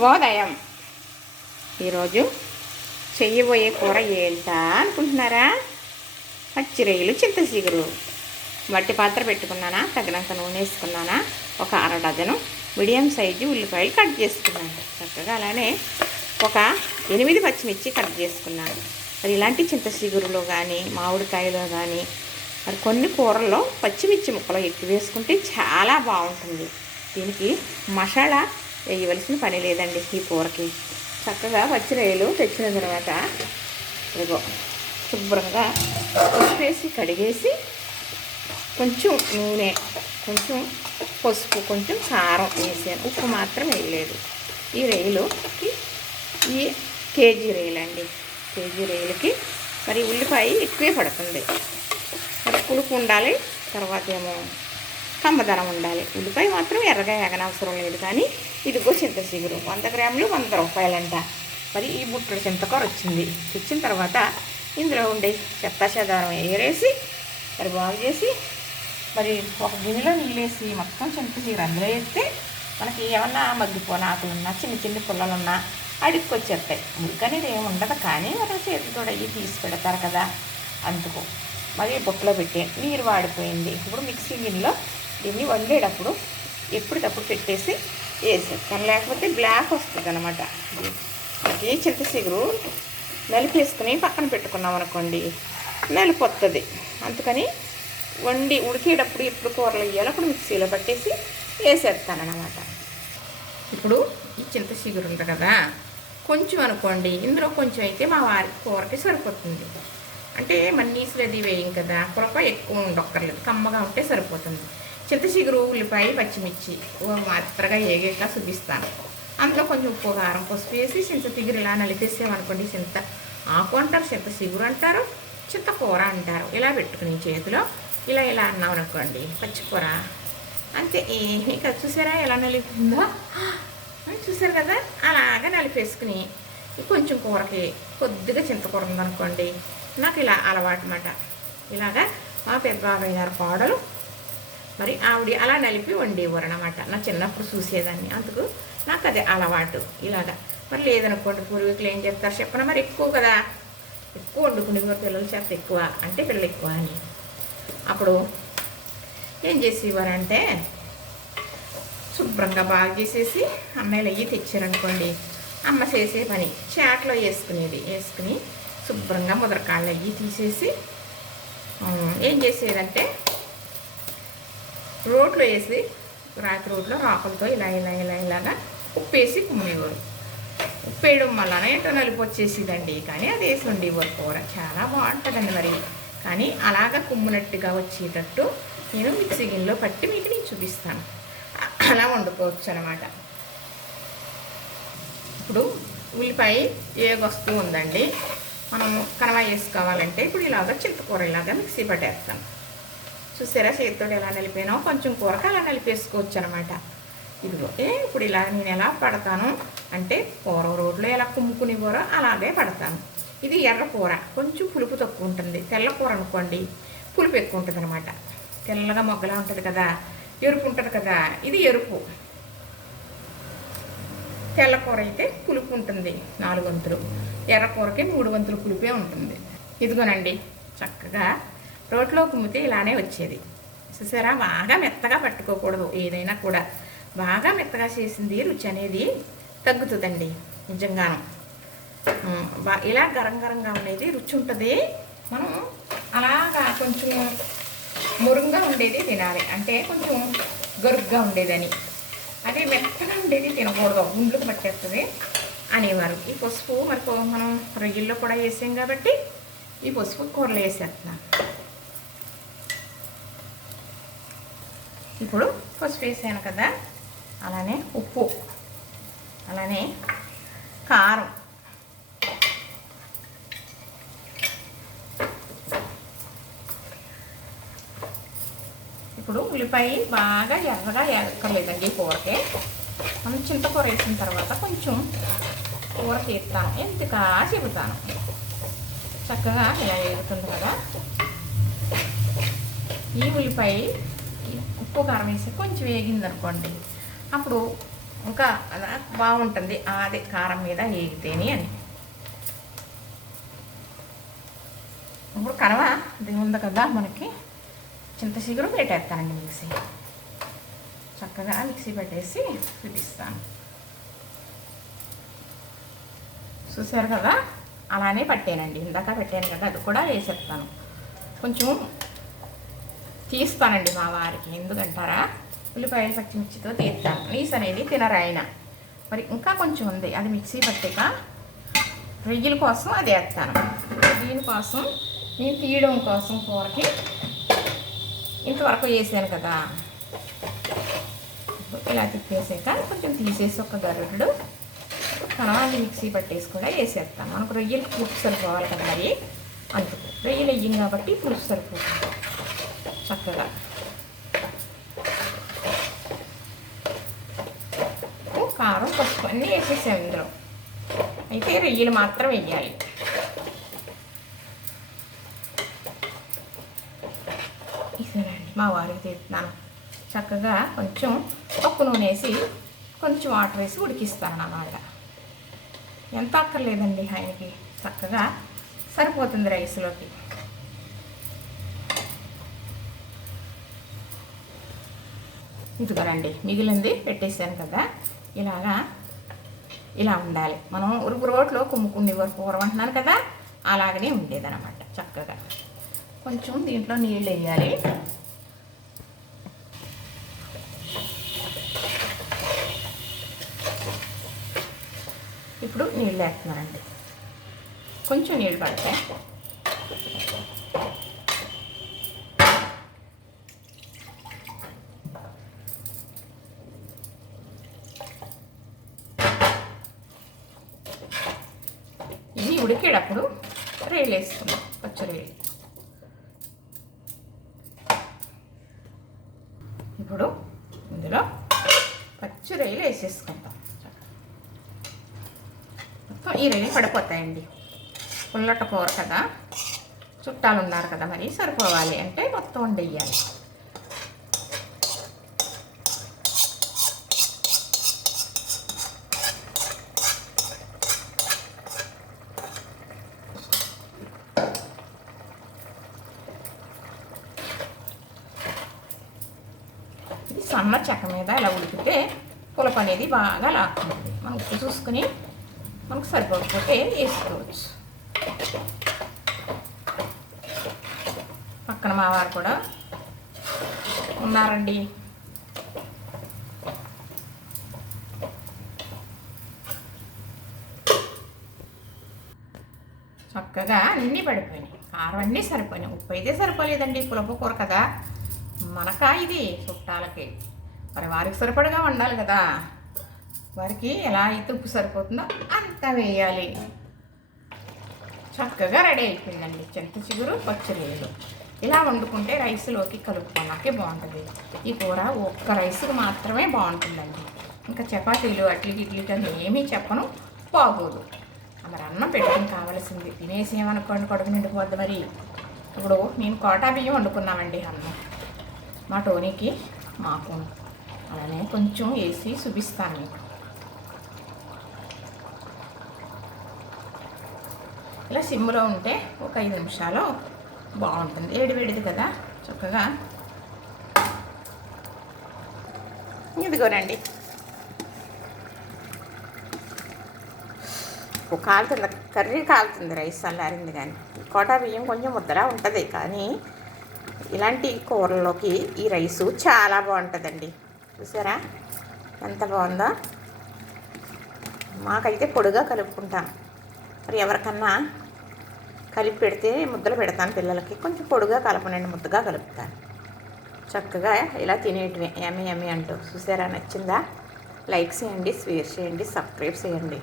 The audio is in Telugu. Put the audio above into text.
శుభోదయం ఈరోజు చెయ్యబోయే కూర ఏంటా అనుకుంటున్నారా? పచ్చిరొయ్యలు చింతసీగురు మట్టి పాత్ర పెట్టుకున్నానా? తగినంత నూనె వేసుకున్నానా? ఒక అర డజను మీడియం సైజు ఉల్లిపాయలు కట్ చేసుకున్నాను. చక్కగా అలానే ఒక ఎనిమిది పచ్చిమిర్చి కట్ చేసుకున్నాను. మరి ఇలాంటి చింతసీగురులో కానీ మామిడికాయలో కానీ మరి కొన్ని కూరల్లో పచ్చిమిర్చి ముక్కలు ఎక్కువ వేసుకుంటే చాలా బాగుంటుంది. దీనికి మసాలా వేయవలసిన పని లేదండి ఈ కూరకి. చక్కగా పచ్చిరాయలు తెచ్చిన తర్వాత ఇదిగో శుభ్రంగా ఉప్పు వేసి కడిగేసి కొంచెం నూనె కొంచెం పసుపు కొంచెం కారం వేసాను. ఉప్పు మాత్రం వేయలేదు. ఈ రైలుకి ఈ కేజీ రొయ్యలండి. కేజీ రైలుకి మరి ఉల్లిపాయ ఎక్కువే పడుతుంది. మరి పులుపు ఉండాలి తర్వాత ఏమో కమ్మదనం ఉండాలి. ఉల్లిపాయ మాత్రం ఎర్రగా ఎగనవసరం లేదు కానీ ఇదిగో చింతచిగురు వంద గ్రాములు వంద రూపాయలంట. మరి ఈ బుట్టడు చింతకూర వచ్చింది. తెచ్చిన తర్వాత ఇందులో ఉండే చెత్త చెదారం ఏరేసి మరి బాగు చేసి మరి ఒక గిన్నెలో నీళ్ళేసి మొత్తం చింతచీర అందులో వేస్తే మనకి ఏమన్నా మగ్గిపోయిన ఆకులు ఉన్నా చిన్న చిన్న పుల్లలున్నా అడుక్కొచ్చేస్తాయి. మురికనేది ఏమి ఉండదు కానీ మన చేతితో అయ్యి తీసి పెడతారు కదా. అందుకు మరి బుట్టలో పెట్టి. నీరు వాడిపోయింది. ఇప్పుడు మిక్సీ గిన్నెలో దీన్ని వండేటప్పుడు ఎప్పటికప్పుడు పెట్టేసి వేసేస్తాను లేకపోతే బ్లాక్ వస్తుంది అనమాట మనకి చింతసిగురు నలిపేసుకుని పక్కన పెట్టుకున్నాం అనుకోండి నలుపు వస్తుంది అందుకని వండి ఉడికేటప్పుడు ఎప్పుడు కూరలు వేయాలో అప్పుడు మిక్సీలో పట్టేసి వేసేస్తాను అనమాట ఇప్పుడు ఈ చింత చిగురు ఉంది కదా కొంచెం అనుకోండి. ఇందులో కొంచెం అయితే మా వారికి కూరకి సరిపోతుంది. అంటే మన్నీసులు అది వేయం కదా పులప ఎక్కువ ఉండక్కర్లేదు. కమ్మగా ఉంటే సరిపోతుంది. చింతచిగురు ఉల్లిపాయ పచ్చిమిర్చి. ఓ మాత్రగా ఏగేట్లా చూపిస్తాను అందులో కొంచెం ఉప్పు కారం పసుపు వేసి చింత చిగురు ఇలా నలిపేసామనుకోండి చింత ఆకు అంటారు చింత చిగురు అంటారు చింత కూర అంటారు. ఇలా పెట్టుకుని చేతిలో ఇలా ఇలా అన్నాం అనుకోండి పచ్చికూర. అంతే ఏమీ కదా. చూసారా ఎలా నలిపిందో? చూసారు కదా? అలాగా నలిపేసుకుని కొంచెం కూరకి కొద్దిగా చింతకూర ఉందనుకోండి నాకు ఇలా అలవాటు అనమాట ఇలాగా మా పెద్ద బాబాయ్ గారు కోడలు మరి ఆవిడ అలా నలిపి వండేవారు అనమాట నా చిన్నప్పుడు చూసేదాన్ని. అందుకు నాకు అది అలవాటు. ఇలాగా. మరి లేదనుకోండి పూర్వీకులు ఏం చెప్తారు చెప్పిన? మరి ఎక్కువ కదా. ఎక్కువ వండుకునేవారు పిల్లలు చేత ఎక్కువ. అంటే పిల్లలు ఎక్కువ అని. అప్పుడు ఏం చేసేవారంటే శుభ్రంగా బాగా చేసేసి అమ్మాయిలు అయ్యి తెచ్చారనుకోండి. అమ్మ చేసే పని. చాట్లో వేసుకునేది. వేసుకుని శుభ్రంగా ముదరకాళ్ళు అయ్యి తీసేసి ఏం చేసేదంటే రోట్లో వేసి రాత్రి రోట్లో రాకులతో ఇలా ఇలా ఇలా ఇలాగా ఉప్పు వేసి కుమ్మేవారు. ఉప్పు వేయడం వలన ఏంటో నలుపు వచ్చేసిదండి. కానీ అది వేసి ఉండేవారు కూర. చాలా బాగుంటుందండి మరి. కానీ అలాగ కుమ్మునట్టుగా వచ్చేటట్టు నేను మిక్సీ గిన్నెలో పట్టి మీకు నేను చూపిస్తాను. అలా వండుకోవచ్చు అనమాట ఇప్పుడు ఉల్లిపాయ ఏగొస్తూ ఉందండి? మనం కనవ వేసుకోవాలంటే ఇప్పుడు ఇలాగ చింతకూర ఇలాగా మిక్సీ పట్టేస్తాను చూసారా? చేతితో ఎలా నలిపోయినా కొంచెం కూరకు అలా నలిపేసుకోవచ్చు అనమాట ఇదిగో ఏ ఇప్పుడు ఇలా నేను ఎలా పడతాను అంటే కూర రోడ్లో ఎలా కుమ్ముకునేవారో అలాగే పడతాను. ఇది ఎర్ర కూర కొంచెం పులుపు తక్కువ ఉంటుంది. తెల్ల కూర అనుకోండి పులుపు ఎక్కువ ఉంటుంది అనమాట తెల్లగా మొగ్గలా ఉంటుంది కదా ఎరుపు ఉంటుంది కదా ఇది ఎరుపు. తెల్ల కూర అయితే పులుపు ఉంటుంది నాలుగు వంతులు ఎర్ర కూరకి మూడు వంతులు పులుపే ఉంటుంది. ఇదిగోనండి చక్కగా రోట్లో కుమ్మితే ఇలానే వచ్చేది. చూసారా? బాగా మెత్తగా పట్టుకోకూడదు. ఏదైనా కూడా. బాగా మెత్తగా చేసింది రుచి అనేది తగ్గుతుందండి నిజంగాను. బా ఇలా గరం గరంగా ఉండేది రుచి ఉంటుంది. మనం అలాగా కొంచెం మురుగ్గా ఉండేది తినాలి. అంటే కొంచెం గరుగ్గా ఉండేదని. అదే మెత్తగా ఉండేది తినకూడదు. గుండ్లకు పట్టేస్తుంది అనేవారు. ఈ పసుపు మరి మనం రొయ్యల్లో కూడా వేసాం కాబట్టి ఈ పసుపు కూరలు వేసేస్తున్నాను. ఇప్పుడు పసుపు వేసాను కదా? అలానే ఉప్పు అలానే కారం. ఇప్పుడు ఉల్లిపాయ బాగా ఎర్రగా ఎక్కర్లేదండి కూరకి. మనం చింతకూర వేసిన తర్వాత కొంచెం కూర తీస్తాను. ఎంతగా చెబుతాను. చక్కగా ఇలా వేగుతుంది కదా. ఈ ఉల్లిపాయ ఉప్పు కారం వేసి కొంచెం వేగింది అనుకోండి అప్పుడు ఇంకా అలా బాగుంటుంది. అదే కారం మీద ఏగితేని అని. ఇప్పుడు కనవ ఇది ఉంది కదా మనకి చింత చిగురు పెట్టేస్తానండి మిక్సీ. చక్కగా మిక్సీ పెట్టేసి చూపిస్తాను. చూసారు కదా? అలానే పట్టానండి. ఇందాక పెట్టాను కదా అది కూడా వేసేస్తాను. కొంచెం తీస్తానండి మా వారికి. ఎందుకంటారా? ఉల్లిపాయలు పచ్చిమిర్చితో తీస్తాను నీస్ అనేది తినరు ఆయన మరి ఇంకా కొంచెం ఉంది. అది మిక్సీ పట్టిక రొయ్యల కోసం అది వేస్తాను. దీనికోసం నేను తీయడం కోసం కూరకి ఇంతవరకు వేసాను కదా. ఇలా తిప్పేసాక కొంచెం తీసేసి ఒక గర్రెడు అది మిక్సీ పట్టేసి కూడా వేసేస్తాను. మనకు రొయ్యలు పులుసు సరిపోవాలి కదా మరి. అందుకు రొయ్యలు వెయ్యం కాబట్టి పులుసు సరిపోతుంది. చక్కగా కారం పసుపు అన్నీ వేసేసాము ఇందులో అయితే రొయ్యలు మాత్రం వేయాలి ఇదేనండి మా వారికి తింటున్నాను చక్కగా కొంచెం పప్పు నూనె వేసి కొంచెం వాటర్ వేసి ఉడికిస్తాను అన్నమాట ఎంత అక్కర్లేదండి ఆయనకి చక్కగా సరిపోతుంది రైస్లోకి ఇదిగోనండి మిగిలింది పెట్టేసాను కదా. ఇలాగా ఇలా ఉండాలి. మనం ఉరుపు రోట్లో కుమ్ముకుని కూర అంటున్నాను కదా అలాగనే ఉండేదనమాట చక్కగా. కొంచెం దీంట్లో నీళ్ళు వేయాలి. ఇప్పుడు నీళ్ళు వేస్తున్నానండి. కొంచెం నీళ్ళు పడతాయి ఇది ఉడికేటప్పుడు రేలు వేస్తున్నాం పచ్చిరేలు ఇప్పుడు ఇందులో పచ్చి రైలు వేసేసుకుంటాం. మొత్తం ఈ రైలు పడిపోతాయండి. పుల్లట కూర కదా చుట్టాలు ఉన్నారు కదా మరి సరిపోవాలి అంటే మొత్తం వండేయాలి. మీద ఇలా ఉడికితే పులప అనేది బాగా లాక్కుంటుంది. మనం ఉప్పు చూసుకుని మనకు సరిపోకపోతే వేసుకోవచ్చు. పక్కన మావారు కూడా ఉన్నారండి. చక్కగా అన్నీ పడిపోయినాయి. కారం అన్నీ సరిపోయినాయి. ఉప్పు అయితే సరిపోలేదండి. పులప కూర కదా. మనకా ఇది చుట్టాలకి. మరి వారికి సరిపడగా వండాలి కదా. వారికి ఎలా అయితే ఉప్పు సరిపోతుందో అంత వేయాలి. చక్కగా రెడీ అయిపోయిందండి. చింత చిగురు పచ్చిరేలు ఇలా వండుకుంటే రైస్లోకి కలుపుకోవడానికి బాగుంటుంది. ఈ కూర ఒక్క రైస్కి మాత్రమే బాగుంటుందండి. ఇంకా చపాతీలు అట్లకి ఇడ్లీకి అని ఏమీ చెప్పను బాగోదు. మరి అన్నం పెట్టడం కావాల్సింది. తినేసి ఏమనుకోండి కొడుకు నిండిపోద్ది మరి. ఇప్పుడు మేము కోటా బియ్యం వండుకున్నామండి అన్నం. మా టోనీకి మాకు అలానే కొంచెం వేసి చూపిస్తాను మీకు. ఇలా సిమ్లో ఉంటే ఒక ఐదు నిమిషాలు బాగుంటుంది. ఏడి వేడిది కదా చక్కగా. ఇదిగోనండి. ఒక కాలుతుంది కర్రీ కాలుతుంది రైస్ చల్లారింది కానీ. కోటా బియ్యం కొంచెం ముద్దలా ఉంటుంది కానీ ఇలాంటి కూరల్లోకి ఈ రైసు చాలా బాగుంటుందండి. చూసారా? ఎంత బాగుందో? మాకైతే పొడిగా కలుపుకుంటాం. మరి ఎవరికన్నా కలిపి పెడితే ముద్దలు పెడతాను పిల్లలకి. కొంచెం పొడిగా కలపనండి ముద్దగా కలుపుతాను. చక్కగా ఇలా తినేటివి. ఎమ్మి ఎమ్మి అంటూ. చూసారా? నచ్చిందా? లైక్ చేయండి షేర్ చేయండి సబ్స్క్రైబ్ చేయండి.